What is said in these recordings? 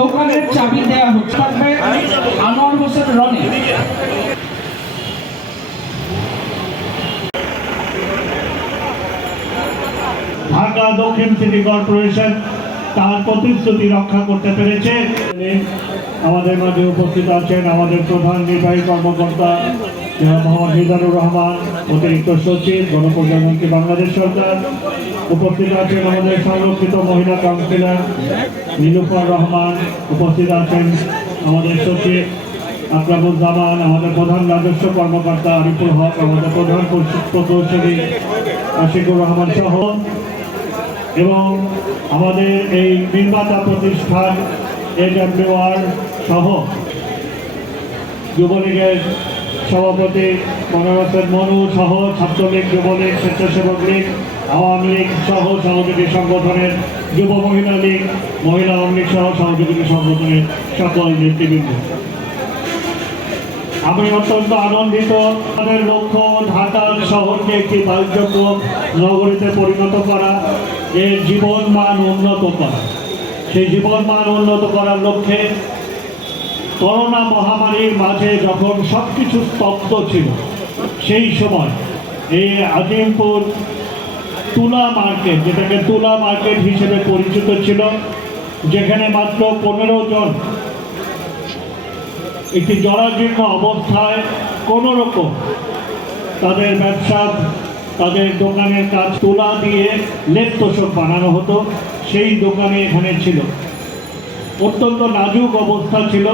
দোকানের চাবি দেওয়া হচ্ছে। থাকবে আনোয়ার হোসেন রনি। ঢাকা দক্ষিণ সিটি কর্পোরেশন তার প্রতিশ্রুতি রক্ষা করতে পেরেছে। আমাদের মাঝে উপস্থিত আছেন আমাদের প্রধান নির্বাহী কর্মকর্তা মোহাম্মদ মিজানুর রহমান, অতিরিক্ত সচিব গণপ্রজাতন্ত্রী বাংলাদেশ সরকার। উপস্থিত আছেন আমাদের সংরক্ষিত মহিলা কাউন্সিলর নীলুফার রহমান। উপস্থিত আছেন আমাদের সচিব আকরামুজ্জামান, আমাদের প্রধান রাজস্ব কর্মকর্তা আরিফুল হক, আমাদের প্রধান প্রকৌশলী আশিকুর রহমান সহ, এবং আমাদের এই নির্মাতা প্রতিষ্ঠান AWR সহ যুবলীগের সভাপতি মনোর হোসেন মনু সহ ছাত্রলীগ, যুবলীগ, স্বেচ্ছাসেবক লীগ, আওয়ামী লীগ সহ সহযোগী সংগঠনের, যুব মহিলা লীগ, মহিলা আওয়ামী লীগ সহ সহযোগী সংগঠনের সকল নেতৃবৃন্দ, আমি অত্যন্ত আনন্দিত। আমাদের লক্ষ্য ঢাকা শহরকে একটি বাণিজ্যজ্ঞ নগরীতে পরিণত করা, এর জীবন মান উন্নত করা। সেই জীবন মান উন্নত করার লক্ষ্যে করোনা মহামারীর মাঝে যখন সবকিছু স্তব্ধ ছিল, সেই সময় এই আজিমপুর তুলা মার্কেট, যেটাকে তুলা মার্কেট হিসেবে পরিচিত ছিল, যেখানে মাত্র 15 জন একটি জরাজীর্ণ অবস্থায় কোনো রকম তাদের ব্যবসা, তাদের দোকানের কাজ তুলা দিয়ে লেপ তোষক বানানো হতো, সেই দোকানে এখানে ছিল। অত্যন্ত নাজুক অবস্থা ছিল।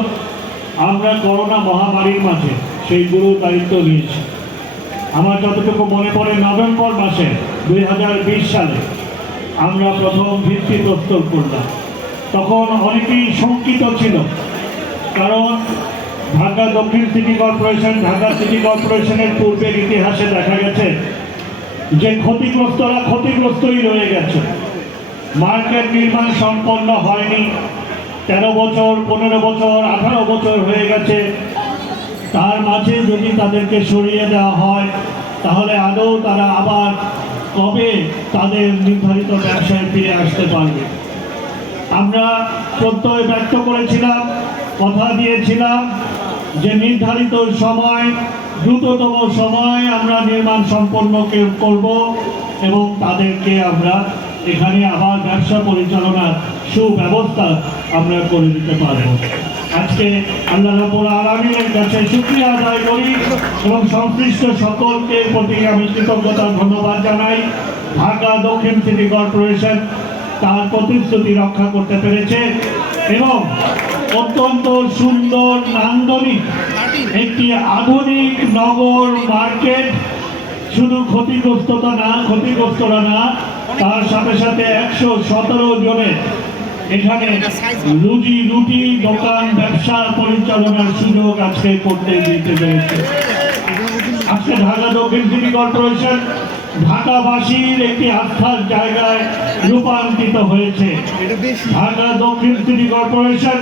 আমরা করোনা মহামারীর মাঝে সেই গুরু দায়িত্ব নিয়েছি। আমার যতটুকু মনে পড়ে, নভেম্বর মাসে 2020 সালে আমরা প্রথম ভিত্তিপ্রস্তর করলাম। তখন অনেকেই শঙ্কিত ছিল, কারণ ঢাকা দক্ষিণ সিটি কর্পোরেশন, ঢাকা সিটি কর্পোরেশনের পূর্বের ইতিহাসে দেখা গেছে যে ক্ষতিগ্রস্তরা ক্ষতিগ্রস্তই রয়ে গেছে। মার্কেট নির্মাণ সম্পন্ন হয়নি। 13 বছর, 15 বছর, 18 বছর হয়ে গেছে। তার মাঝে যদি তাদেরকে সরিয়ে দেওয়া হয়, তাহলে আদৌ তারা আবার কবে তাদের নির্ধারিত ব্যবসায় ফিরে আসতে পারবে। আমরা প্রত্যয় ব্যক্ত করেছিলাম, কথা দিয়েছিলাম যে নির্ধারিত সময়, দ্রুততম সময় আমরা নির্মাণ সম্পন্ন করব এবং তাদেরকে আমরা এখানে আবার ব্যবসা পরিচালনার সুব্যবস্থা আমরা করে দিতে পারব। আজকে আল্লাহ রাব্বুল আলামিনের কাছে শুকরিয়া আদায় করি এবং সংশ্লিষ্ট সকলকে প্রতি আমি কৃতজ্ঞতা ধন্যবাদ জানাই। ঢাকা দক্ষিণ সিটি কর্পোরেশন তার প্রতিশ্রুতি রক্ষা করতে পেরেছে এবং অত্যন্ত সুন্দর, নান্দনিক একটি আধুনিক নগর মার্কেট, শুধু ক্ষতিগ্রস্তরা না, তার সাথে সাথে 117 জনের এখানে রুটি দোকান ব্যবসা পরিচালনার সুযোগ আজকে করতে দিতে পেরেছে। আজকে ঢাকা দক্ষিণ সিটি কর্পোরেশন ঢাকাবাসীর একটি আস্থার জায়গায় রূপান্তরিত হয়েছে। ঢাকা দক্ষিণ সিটি কর্পোরেশন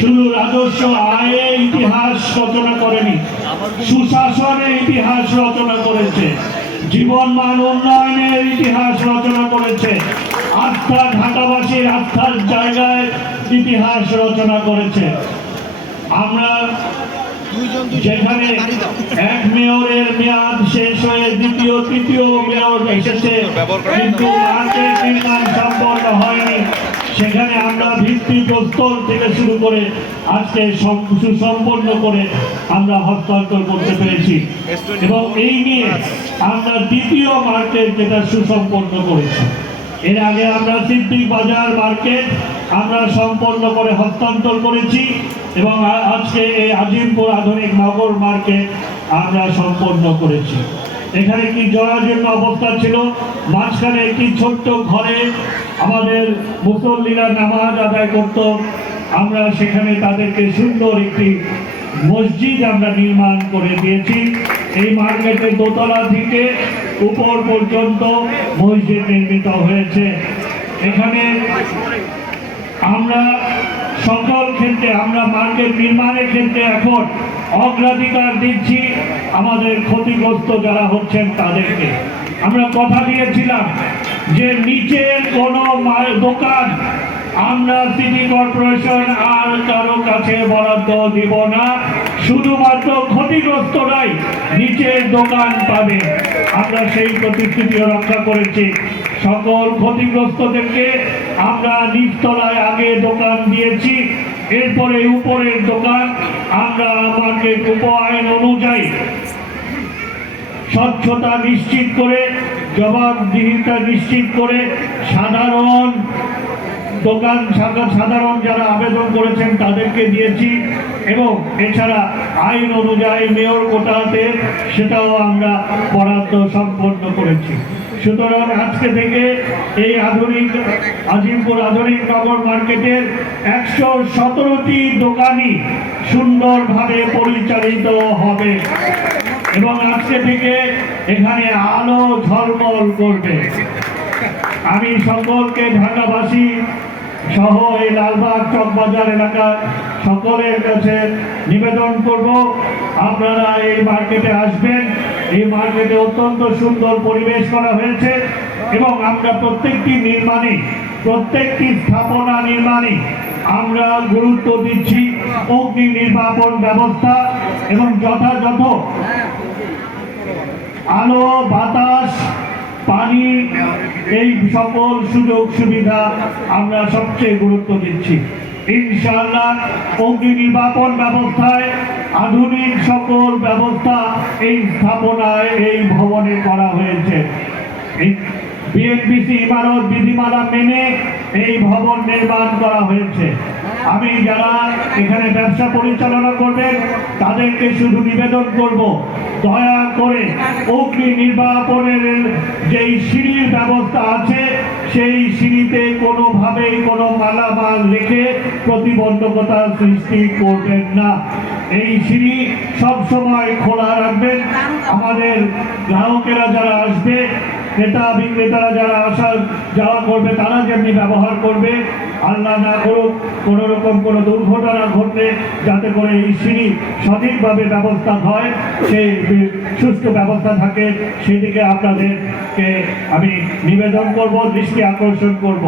শুধু রাজস্ব আয়ে ইতিহাস রচনা করেনি, সুশাসনের ইতিহাস রচনা করেছে, জীবন মান উন্নয়নের ইতিহাস রচনা করেছে, ঢাকাবাসীর আস্থার জায়গায় ইতিহাস রচনা করেছে। আমরা যেখানে এক মেয়রের মেয়াদ শেষ হয়ে দ্বিতীয় তৃতীয় মেয়র এসেছে, কিন্তু মার্কেট নির্মাণ সম্পন্ন হয়নি, সেখানে আমরা ভিত্তিপ্রস্তর থেকে শুরু করে আজকে সুসম্পন্ন করে আমরা হস্তান্তর করতে পেরেছি এবং এই নিয়ে আমরা দ্বিতীয় মার্কেট যেটা সুসম্পন্ন করেছি। এর আগে আমরা সিদ্দিক বাজার মার্কেট আমরা সম্পন্ন করে হস্তান্তর করেছি এবং আজকে এই আজিমপুর আধুনিক নগর মার্কেট আমরা সম্পন্ন করেছি। এখানে কি জরাজীর্ণ অবস্থা ছিল, মাঝখানে একটি ছোট্ট ঘরে আমাদের মুসল্লিরা নামাজ আদায় করত। আমরা সেখানে তাদেরকে সুন্দর একটি মসজিদ আমরা নির্মাণ করে দিয়েছি। এই মার্কেটের দোতলা থেকে উপর পর্যন্ত মসজিদ নির্মিত হয়েছে। এখানে আমরা সকল ক্ষেত্রে, আমরা মার্কেট নির্মাণের ক্ষেত্রে এখন অগ্রাধিকার দিচ্ছি আমাদের ক্ষতিগ্রস্ত যারা হচ্ছেন তাদেরকে। আমরা কথা দিয়েছিলাম যে নিচের কোনো দোকান আমরা সিটি কর্পোরেশন আর কারো কাছে বরাদ্দ দিব না, শুধুমাত্র ক্ষতিগ্রস্তরাই নিচের দোকান পাবে। আমরা সেই প্রতিশ্রুতিও রক্ষা করেছি। সকল ক্ষতিগ্রস্তদেরকে আমরা নিচতলায় আগে দোকান দিয়েছি, এরপরে উপরের দোকান আমরা মার্কেট উপ আইন অনুযায়ী স্বচ্ছতা নিশ্চিত করে, জবাবদিহিতা নিশ্চিত করে সাধারণ দোকান সাধারণ যারা আবেদন করেছেন তাদেরকে দিয়েছি, এবং এছাড়া আইন অনুযায়ী মেয়র কোটাতে সেটাও আমরা বরাদ্দ সম্পন্ন করেছি। সুতরাং আজকে থেকে এই আজিমপুর আধুনিক নগর মার্কেটের 117টি দোকানই সুন্দরভাবে পরিচালিত হবে এবং আজকে থেকে এখানে আলো ঝলমল করবে। আমি সকলকে ঢাকাবাসী সহ এই লালবাগ চকবাজার এলাকার সকলের কাছে নিবেদন করব, আপনারা এই মার্কেটে আসবেন। এই মার্কেটে অত্যন্ত সুন্দর পরিবেশ করা হয়েছে এবং আমরা প্রত্যেকটি স্থাপনা নির্মাণে আমরা গুরুত্ব দিচ্ছি অগ্নি নির্বাপন ব্যবস্থা এবং যথাযথ আলো, বাতাস, পানি, এই সকল সুযোগ সুবিধা আমরা সবচেয়ে গুরুত্ব দিচ্ছি। ইনশাআল্লাহ অগ্নি নির্বাপন ব্যবস্থায় আধুনিক সকল ব্যবস্থা এই স্থাপনায় এই ভবনে করা হয়েছে। বিএনপিসি ইমারত বিধিমালা মেনে এই ভবন নির্মাণ করা হয়েছে। আমি যারা এখানে ব্যবসা পরিচালনা করবেন তাদেরকে শুধু নিবেদন করব, দয়া করে অগ্নি নির্বাপনের যেই সিঁড়ির ব্যবস্থা আছে সেই সিঁড়িতে কোনোভাবেই কোনো মালামাল রেখে প্রতিবন্ধকতা সৃষ্টি করবেন না। এই সিঁড়ি সবসময় খোলা রাখবেন। আমাদের গ্রাহকেরা যারা আসবে, ক্রেতা বিক্রেতারা যারা আসা যাওয়া করবে, তারা যেমনি ব্যবহার করবে, আল্লাহ না করুক কোনো রকম কোনো দুর্ঘটনা ঘটলে যাতে করে এই সিঁড়ি সঠিকভাবে ব্যবস্থা হয়, সেই সুষ্ঠু ব্যবস্থা থাকে, সেদিকে আপনাদেরকে আমি নিবেদন করব, দৃষ্টি আকর্ষণ করব।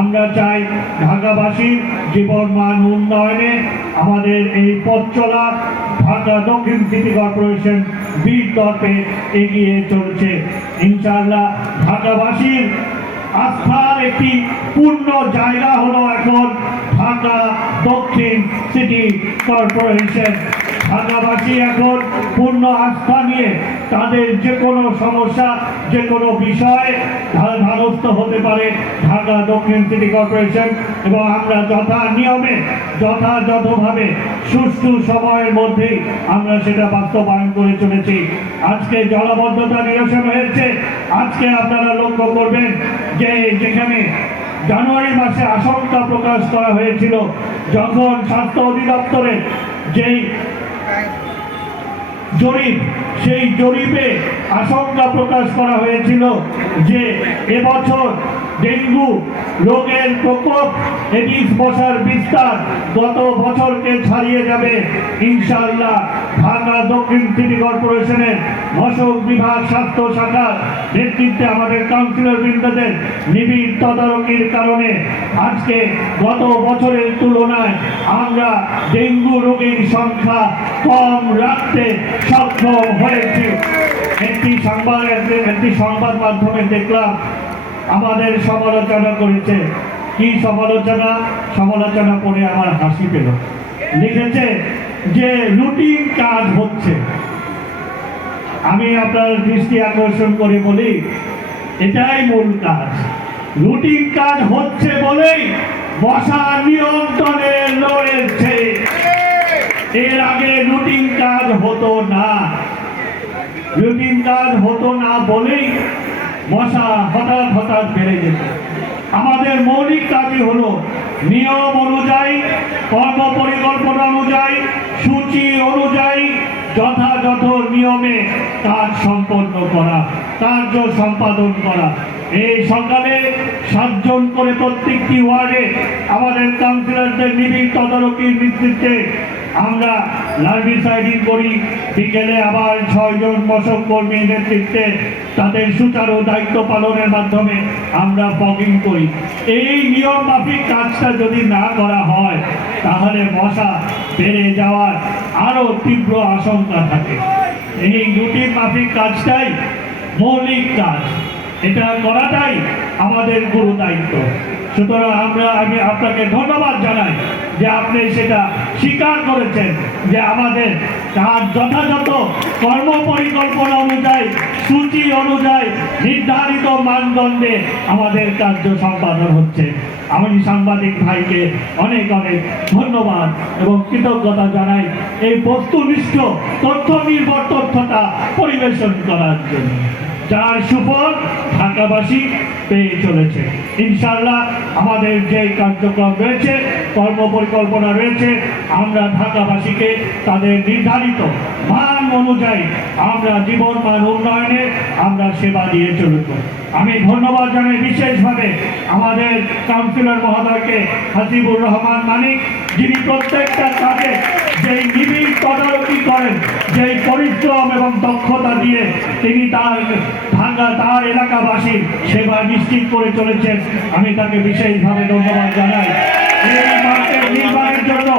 আমরা চাই ঢাকাবাসীর জীবন মান উন্নয়নে আমাদের এই পথ চলা ঢাকা দক্ষিণ সিটি কর্পোরেশন বির তরফে এগিয়ে চলছে। ইনশাআল্লাহ ঢাকাবাসীর আস্থার একটি পূর্ণ জায়গা হলো এখন ঢাকা দক্ষিণ সিটি কর্পোরেশন। ঢাকাবাসী এখন পূর্ণ আস্থা নিয়ে তাদের যে কোনো সমস্যা, যে কোনো বিষয়ে ধারস্থ হতে পারে ঢাকা দক্ষিণ সিটি কর্পোরেশন, এবং আমরা যথাযথভাবে সুষ্ঠু সময়ের মধ্যেই আমরা সেটা বাস্তবায়ন করে চলেছি। আজকে জলাবদ্ধতা নিরসন হয়েছে। আজকে আপনারা লক্ষ্য করবেন যে যেখানে জানুয়ারি মাসে আশঙ্কা প্রকাশ করা হয়েছিল, যখন স্বাস্থ্য অধিদপ্তরের যেই জরিপ, সেই জরিপে আশঙ্কা প্রকাশ করা হয়েছিল যে এবছর ডেঙ্গু রোগের প্রকোপ, এডিস মশার বিস্তার গত বছরকে ছাড়িয়ে যাবে। ইনশাআল্লাহ ঢাকা দক্ষিণ সিটি কর্পোরেশনের মশক বিভাগ স্বাস্থ্য শাখার নেতৃত্বে আমাদের কাউন্সিলর বৃন্দদের নিবিড় তদারকির কারণে আজকে গত বছরের তুলনায় আমরা ডেঙ্গু রোগীর সংখ্যা কম রাখতে সক্ষম হয়েছি। একটি সংবাদ মাধ্যমে দেখলাম আমাদের সমালোচনা করেছে। কি সমালোচনা করে আমার হাসি পেল। লিখেছে যে রুটিন কাজ হচ্ছে। আমি আপনার দৃষ্টি আকর্ষণ করে বলি, এটাই মূল কাজ। রুটিন কাজ হচ্ছে বলেই মশা নিয়ন্ত্রণে রয়েছে। এর আগে রুটিন কাজ হতো না। রুটিন কাজ হতো না বলেই মশা হঠাৎ বেড়ে যেত। আমাদের মৌলিক কাজই হলো নিয়ম অনুযায়ী, কর্ম পরিকল্পনা অনুযায়ী, সূচি অনুযায়ী যথাযথ নিয়মে কাজ সম্পন্ন করা, কার্য সম্পাদন করা। এই সকালে 7 জন করে প্রত্যেকটি ওয়ার্ডে আমাদের কাউন্সিলরদের নিবিড় তদারকির নেতৃত্বে আমরা লার্ভিসাইডিং করি, বিকেলে আবার 6 জন মশক কর্মীর নেতৃত্বে তাদের সুচারু দায়িত্ব পালনের মাধ্যমে আমরা ফগিং করি। এই নিয়ম মাফিক কাজটা যদি না করা হয় তাহলে মশা বেড়ে যাওয়ার আরো তীব্র আশঙ্কা থাকে। এই রুটিন মাফিক কাজটাই মৌলিক কাজ, এটা করাটাই আমাদের গুরু দায়িত্ব। সুতরাং আমি আপনাকে ধন্যবাদ জানাই যে আপনি সেটা স্বীকার করেছেন যে আমাদের কাজ যথাযথ কর্ম পরিকল্পনা অনুযায়ী, সূচি অনুযায়ী, নির্ধারিত মানদণ্ডে আমাদের কার্য সম্পাদন হচ্ছে। আমি সাংবাদিক ভাইকে অনেক অনেক ধন্যবাদ এবং কৃতজ্ঞতা জানাই এই বস্তুনিষ্ঠ তথ্য নির্ভর তথ্যটা পরিবেশন করার জন্য, যার সুফল ঢাকাবাসী পেয়ে চলেছে। ইনশাআল্লাহ আমাদের যে কার্যক্রম রয়েছে, কর্ম পরিকল্পনা রয়েছে, আমরা ঢাকাবাসীকে তাদের নির্ধারিত মান অনুযায়ী আমরা জীবন মান উন্নয়নে আমরা সেবা দিয়ে চলব। আমি ধন্যবাদ জানাই বিশেষভাবে আমাদের কাউন্সিলর মহোদয়কে, হাসিবুর রহমান মানিক, যিনি প্রত্যেকটা কাজে যেই নিবিড় তদারকি করেন, যেই পরিশ্রম এবং দক্ষতা দিয়ে তিনি তার এলাকাবাসীর সেবা নিশ্চিত করে চলেছেন। আমি তাকে বিশেষভাবে ধন্যবাদ জানাই। এই মার্কেট নির্মাণের জন্য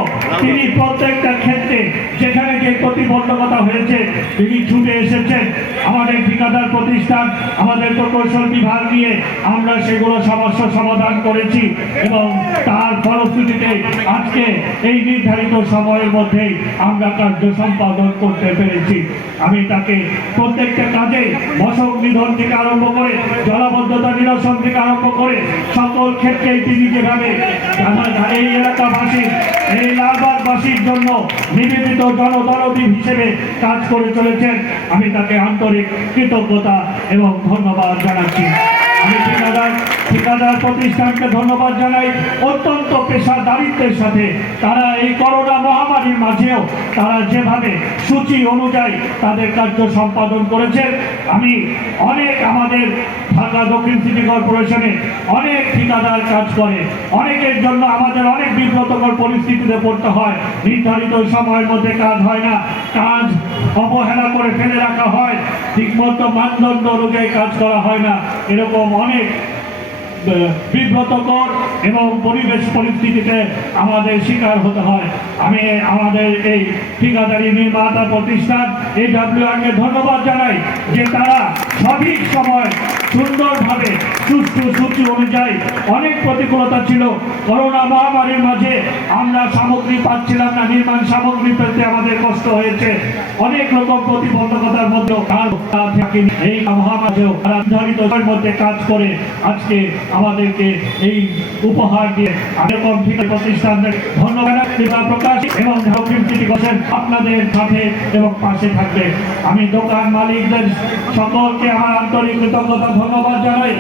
তিনি প্রত্যেকটা ক্ষেত্রে যেখানে যে প্রতিবন্ধকতা হয়েছে তিনি ছুটে এসেছেন। আমাদের ঠিকাদার প্রতিষ্ঠান, আমাদের প্রকৌশল বিভাগ নিয়ে আমরা সেগুলো সমস্যা সমাধান করেছি এবং তার ফলশ্রুতিতে আজকে এই নির্ধারিত সময়ের মধ্যেই আমরা কার্য সম্পাদন করতে পেরেছি। আমি তাকে প্রত্যেকটা কাজে মশক নিধন থেকে আরম্ভ করে, জলাবদ্ধতা নিরসন থেকে আরম্ভ করে সকল ক্ষেত্রেই তিনি যেভাবে এই এলাকাবাসীর, এই লালবাগবাসীর জন্য নিবেদিত জনদরদী হিসেবে কাজ করে চলেছেন, আমি তাকে আন্তরিক কৃতজ্ঞতা এবং ধন্যবাদ জানাচ্ছি। আমি ঠিকাদার প্রতিষ্ঠানকে ধন্যবাদ জানাই। অত্যন্ত পেশাদারিত্বের সাথে তারা এই করোনা মহামারীর মাঝেও তারা যেভাবে সূচি অনুযায়ী তাদের কার্য সম্পাদন করেছেন। আমি আমাদের ঢাকা দক্ষিণ সিটি কর্পোরেশনে অনেক ঠিকাদার কাজ করে, অনেকের জন্য আমাদের অনেক বিব্রতকর পরিস্থিতিতে পড়তে হয়। নির্ধারিত সময়ের মধ্যে কাজ হয় না, কাজ অবহেলা করে ফেলে রাখা হয়, ঠিকমতো মানদণ্ড অনুযায়ী কাজ করা হয় না, এরকম অনেক বিব্রতকর এবং পরিবেশ পরিস্থিতিতে আমাদের শিকার হতে হয়। আমি আমাদের এই ঠিকাদারি নির্মাতা প্রতিষ্ঠান AWR কে ধন্যবাদ জানাই যে তারা সঠিক সময় সুন্দরভাবে সুষ্ঠু সূচি অনুযায়ী, অনেক প্রতিকূলতা ছিল করোনা মহামারীর মাঝে, আমরা সামগ্রী পাচ্ছিলাম না, নির্মাণ সামগ্রী পেতে আমাদের কষ্ট হয়েছে, অনেক রকম প্রতিবন্ধকতার মধ্যেও এই মহামারীও নির্ধারিত সময়ের মধ্যে কাজ করে আজকে আমাদেরকে এই উপহার দিয়ে এরকম প্রতিষ্ঠানদের ধন্যবাদ প্রকাশ এবং দক্ষিণ সিটি কর্পোরেশন আপনাদের সাথে এবং পাশে থাকবে। আমি দোকান মালিকদের সকলকে আমার আন্তরিক কৃতজ্ঞতা ধন্যবাদ জানাই।